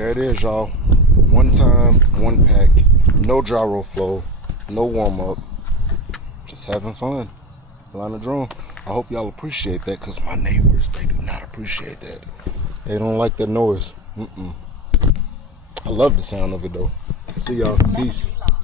there it is, y'all. One time, one pack, no gyro flow, no warm up, just having fun, flying a drone. I hope y'all appreciate that, because my neighbors, they do not appreciate that. They don't like that noise. I love the sound of it though. See y'all. Peace.